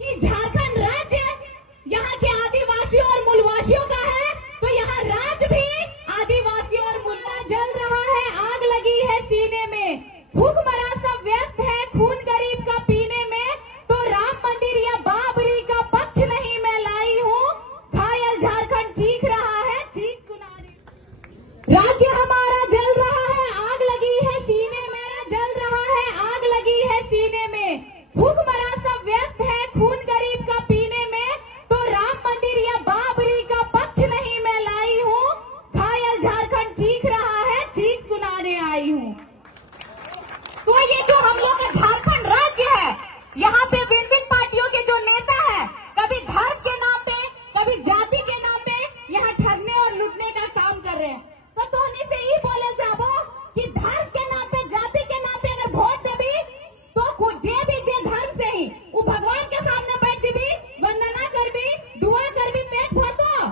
कि झारखंड राज्य यहाँ के आदिवासियों और मूलवासियों का है, तो यहाँ राज भी आदिवासियों और मूलवासियों जल रहा है, आग लगी है सीने में, भूखमरा सब व्यस्त है खून गरीब का पीने में, तो राम मंदिर या बाबरी का पक्ष नहीं मैं लाई हूँ, घायल झारखंड चीख रहा है, चीख सुना रही। राज्य हमारा जल रहा है, आग लगी है सीने में, जल रहा है, आग लगी है सीने में, भूखमरा सब व्यस्त है खून गरीब का पीने में, तो राम मंदिर या बाबरी का पक्ष नहीं मैं लाई हूँ, घायल झारखंड चीख रहा है, चीख सुनाने आई हूँ। तो ये जो हम लोग का झारखंड राज्य है, यहाँ पे भिन्न भिन्न पार्टियों के जो नेता है, कभी धर्म के नाम पे, कभी जाति के नाम पे यहाँ ठगने और लूटने का काम कर रहे हैं। तो तोहनी से ही बोले जाबो कि धर्म के नाम पे, जाति के नाम पे अगर वोट देबी तो जे धर्म से ही वो भगवान के सामने बैठ भी वंदना करबी, दुआ करबी, पेट भर दो,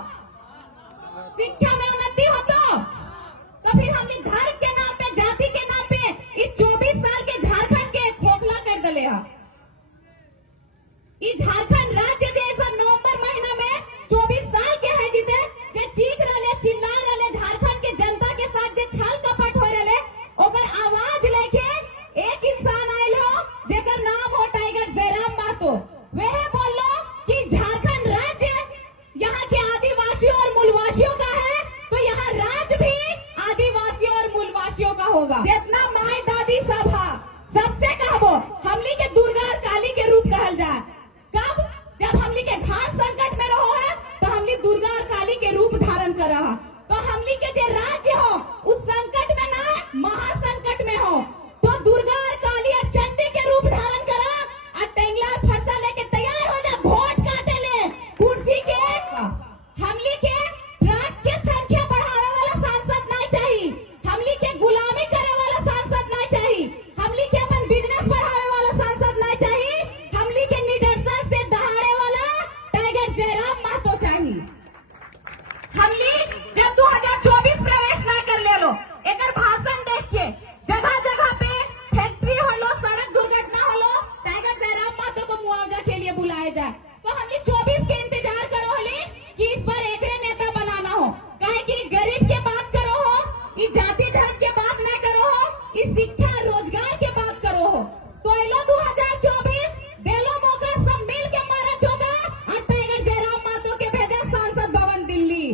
शिक्षा में उन्नति हो तो फिर हमने धर्म के नाम पे, जाति के नाम पे इस 24 साल के झारखंड के खोखला कर दले है। इस झारखंड राज्य जैसा नवंबर महीना में 24 साल के है जीते जे चीख रहे, चिल्ला रहे, झारखंड के जनता के साथ जे छल कपट हो रहे, ओकर आवाज लेके एक इंसान आयल हो जेकर नाम हो टाइगर जयराम महतो। वह बोलो कि झारखंड राज्य यहाँ के आदिवासियों और मूलवासियों का है, तो यहाँ राज भी आदिवासियों और मूलवासियों का होगा। जितना माई दादी सब है, सबसे कहबो हमली के दुर्गा और काली के रूप कहल जाए। कब? जब हमली के घाट संकट में रहो है तो हमली दुर्गा और काली के रूप धारण कर रहा, तो हमली के जो राज्य हो उस संकट में ना महासंकट में हो, तो दुर्गा और काली और चंडी के रूप धारण करा और टेंगला और फरसा लेके तैयार हो जा, वोट काटे ले कुर्सी के। हमली के ट्रक के संख्या बढ़ावे वाला सांसद नहीं चाहिए, हमली के गुलामी करे वाला सांसद नहीं चाहिए, हमली के अपन बिजनेस बढ़ावे वाला सांसद नहीं चाहिए, हमली के निडरता से दहाड़े वाला टाइगर जयराम महतो चाहिए। हमली जब 2024 प्रवेश ना कर ले लो, एक भाषण देख के जगह जगह पे फैक्ट्री होलो, सड़क दुर्घटना होलो, टाइगर जयराम महतो को मुआवजा के लिए बुलाया जाए। तो हमने 24 के इंतजार करो हली कि इस पर एक नेता बनाना हो, कहे कि गरीब के बात करो हो, इस जाति धर्म के बात ना करो हो, इस शिक्षा रोजगार के बात करो हो। तो एलो 2024 देलो मौका, सब मिल के मारा चौका और टाइगर जयराम महतो के भेजा सांसद भवन दिल्ली।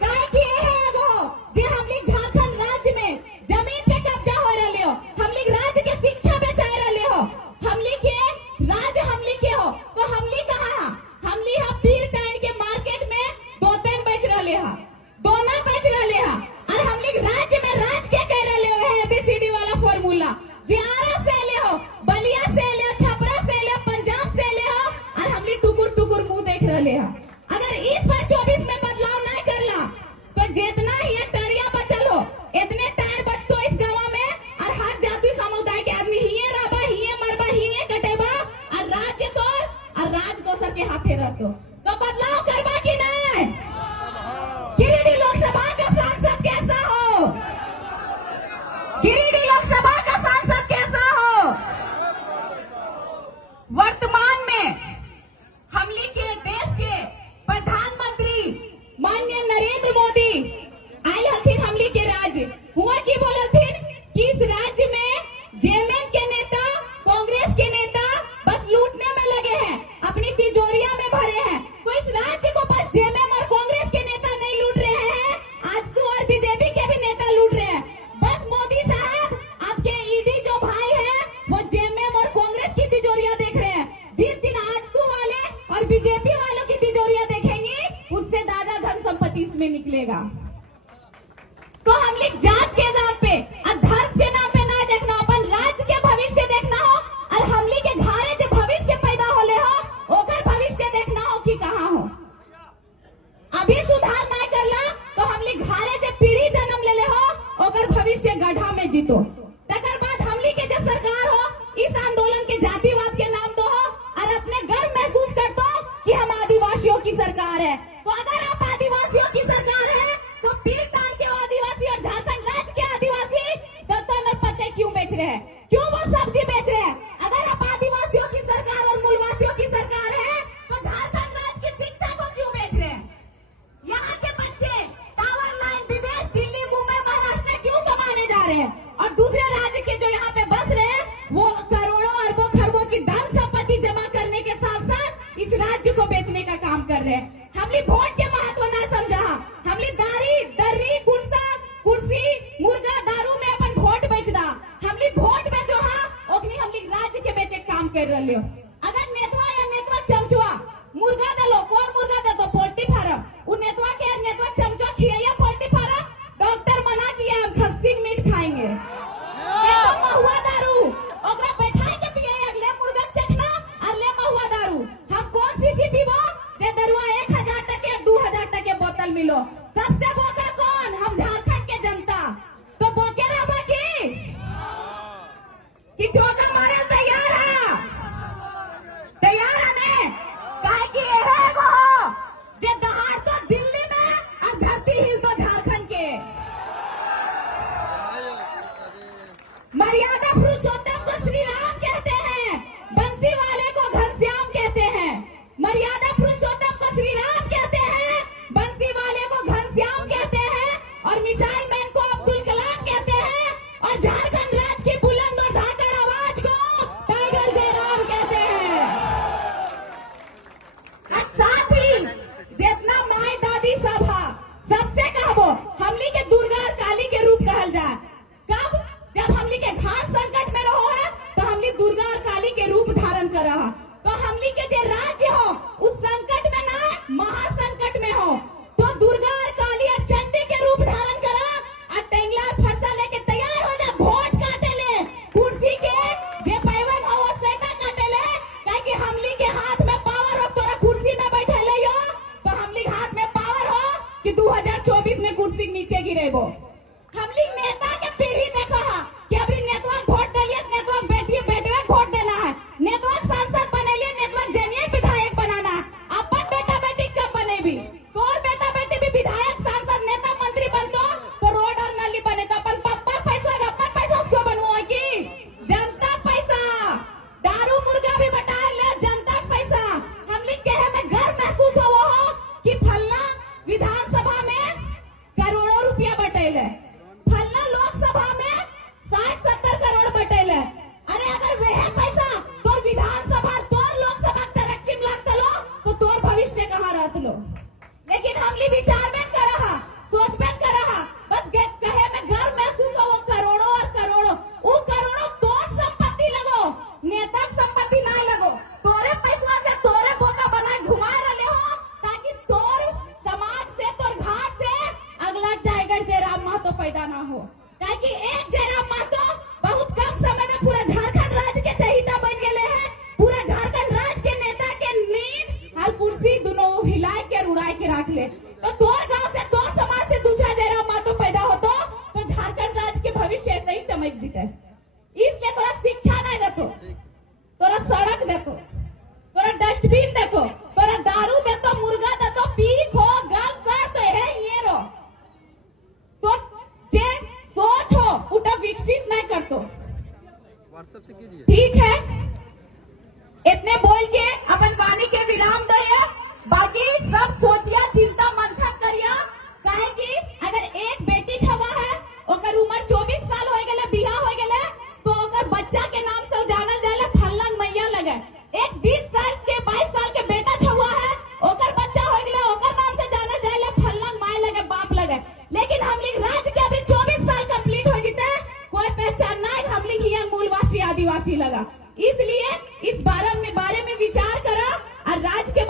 कहे कि ये है एगो जे हमली झारखंड राज्य में जमीन पे कब्जा हो रहे हो, हमली राज्य के शिक्षा बेचा रहे हो, हमली के राज हमली के हो, तो हमली कहाँ? हमली है पीर टाइन के मार्केट में दोतेन बेच रहे है, दोना बेच रहे है, और हमली राज्य में राज के कह रहे हो है ABCD वाला फॉर्मूला। जियारा से ले हो, बलिया से ले, छपरा से ले, पंजाब से ले हो, और हमली टुकुर टुकुर मुंह देख रहे है। अगर इस बार 24 में बदलाव नहीं करला तो जितना ही टरिया बचल हो, इतने टायर बचतो इस गाँव में, और हर जाति समुदाय के आदमी हिये रहबा, हिये मरबा, हिये कटेबा, और राज्य तो और राज दोसर के हाथे रहतो। तो बदलाव करबा कि नहीं? गिरिडीह लोकसभा का सांसद कैसा हो? गिरिडीह लोकसभा का सांसद कैसा हो? वर्तमान में हमली के देश के प्रधानमंत्री माननीय नरेंद्र मोदी आयल हथिन हमली के राज्य, हुआ की बोलथिन कि इस राज्य में जेएमएम के नेता, कांग्रेस के नेता बस लूटने में लगे हैं, अपनी तिजोरिया में भरे हैं। तो इस राज्य को बस जेएमएम और कांग्रेस के नेता नहीं लूट रहे हैं, आजसू और बीजेपी के भी नेता लूट रहे हैं। बस मोदी साहब, आपके ईडी जो भाई है वो जेएमएम और कांग्रेस की तिजोरिया देख रहे हैं। जिस दिन आजसू वाले और बीजेपी वालों की तिजोरिया देखेंगे, उससे ज्यादा धन संपत्ति इसमें निकलेगा। तो हम लोग जात के नाम पे और धर्म के नाम पे ना देखना, अपन राज्य के भविष्य देखना हो, और हमली के घरे जो भविष्य पैदा होले हो, ओकर भविष्य देखना हो कि कहाँ हो। अभी सुधार ना करला तो हमली घरे जो पीढ़ी जन्म ले हो, ओकर भविष्य गड्ढा में जीतो। तकर बाद हमली के जो सरकार हो, इस आंदोलन के जातिवाद के नाम दो हो, और अपने गर्व महसूस कर दो कि हम आदिवासियों की सरकार है। तो अगर आप आदिवासियों की सरकार है, तो पीर टान के आदिवासी और झारखंड राज्य के आदिवासी दत्तन और पत्ते क्यों बेच रहे हैं? क्यों वो सब्जी बेच रहे हैं? अगर आप आदिवासियों की सरकार और मूलवासियों मुर्गा दे लो, कौन मुर्गा दे तो पोल्ट्री फार्म, उ नेतवा के नेतवा चमचा खियाइया पोल्ट्री फार्म, डॉक्टर मना किया हम खस्सी के मीट खाएंगे। ये तो महुआ दारू, ओकरा बैठाई के पिए अगले मुर्गा चखना और ले महुआ दारू। हम कौन सी पीबो जे दरुआ 1000 टके 2000 टके बोतल मिलो। सबसे बोका कौन? हम झारखंड के जनता। तो बोके रहबा कि चौका मारे तैयार है, तैयार है ने? काहे कि एहे गो जे दहाड़ तो दिल्ली में और धरती हिल तो झारखंड के। मर्यादा पुरुषोत्तम को श्री राम कहते हैं, बंसी वाले को घनश्याम कहते हैं। मर्यादा पुरुषोत्तम को श्री राम कहते हैं, बंसी वाले को घनश्याम कहते हैं, और मिसाइल मैन को अब्दुल कलाम कहते हैं, और झारखंड राज्य की बुलंद और धाकड़ आवाज को टाइगर जयराम कहते हैं। और साथ ही जितना माई दादी सभा सबसे कहबो हमली के दुर्गा और काली के रूप कहल जाए। कब? जब हमली के घाट संकट में रहो है तो हमली दुर्गा और काली के रूप धारण कर रहा। तो हमली के जो राज्य हो उस संकट में ना महासंकट में हो तो दुर्गा और काली और चंडी के रूप धारण करा और टेंगला और फरसा लेके तैयार हो जा। वोट काटे ले कुर्सी के जे पैवन हो वो सेटा काटे ले, काहे कि हमली के हाथ में पावर हो। तोरा कुर्सी में बैठे ले हो तो हमली के हाथ में पावर हो कि 2024 में कुर्सी के नीचे गिरेबो। हमली नेता के पीढ़ी देखा कि अभी नेतवा वोट दिलिए, नेतवा बेटी बेटे वोट देना है, नेतवा सांसद बनेलिए, नेतवा जनिए विधायक बनाना है। अपन बेटा बेटी कब बनेबी? तोर बेटा बेटी भी विधायक सांसद नेता मंत्री बनतो तो रोड और नाली बनेगा। अपन पप्पा पैसा उसको बनवाएगी जनता पैसा। दारू मुर्गा भी बटा ले जनता पैसा। हमली कहे में गर्व महसूस हो कि फलना विधानसभा में करोड़ों रुपया बटेले, फलना लोकसभा में 60-70 करोड़ बटेले। अरे अगर वह पैसा तोर विधानसभा तोर लोकसभा तरक्की में लागत लो तो तोर भविष्य कहाँ रहत लो। लेकिन हमली विचार में कर रहा, सोच में कर रहा, बस कहे में गर्व महसूस हो करोड़ों और करोड़ों। वो करोड़ों तोर संपत्ति लगो, नेता संपत्ति ना लगो। तोरे पैसा से तोरे बोका बनाए घुमा रहे हो ताकि तोर समाज से तोर घाट से अगला टाइगर जयराम महतो पैदा ना हो। काहे कि एक जयराम महतो बहुत कम समय में पूरा झारखंड राज्य के चहिता बन गए हैं। पूरा झारखंड राज्य के नेता के नींद हर कुर्सी दोनों हिलाए के उड़ाए के रख ले। तो तोर गांव से तोर समाज से दूसरा जयराम महतो पैदा होतो तो झारखंड राज्य के भविष्य ऐसे ही चमक जीते। इसलिए तोरा शिक्षा नहीं देतो, तोरा सड़क देतो, तोरा डस्टबिन देतो, तोरा दारू देतो, मुर्गा देतो, पीक हो गल कर तो है ये रो। तो जे सोच हो उठा विकसित नहीं करतो। व्हाट्सएप से कीजिए। ठीक है, इतने बोल के अपन वाणी के विराम दिया। बाकी सब सोचिया, चिंता मंथन करिया। काहे कि अगर एक बेटी छवा है ओकर उम्र 24 साल हो गए, बियाह हो गए तो ओकर बच्चा के नाम से जानल जाले फल्लंग मैया लगे। एक 20 साल के 22 साल के बेटा छवा है ओकर बच्चा हो गए, ओकर नाम से जानल जाले फल्लंग माय लगे, बाप लगे। लेकिन हम लोग राज्य के अभी 24 साल कंप्लीट हो जीते कोई पहचान नहीं, हम लोग यहाँ मूलवासी आदिवासी लगा। इसलिए इस बारे में विचार करा और राज्य के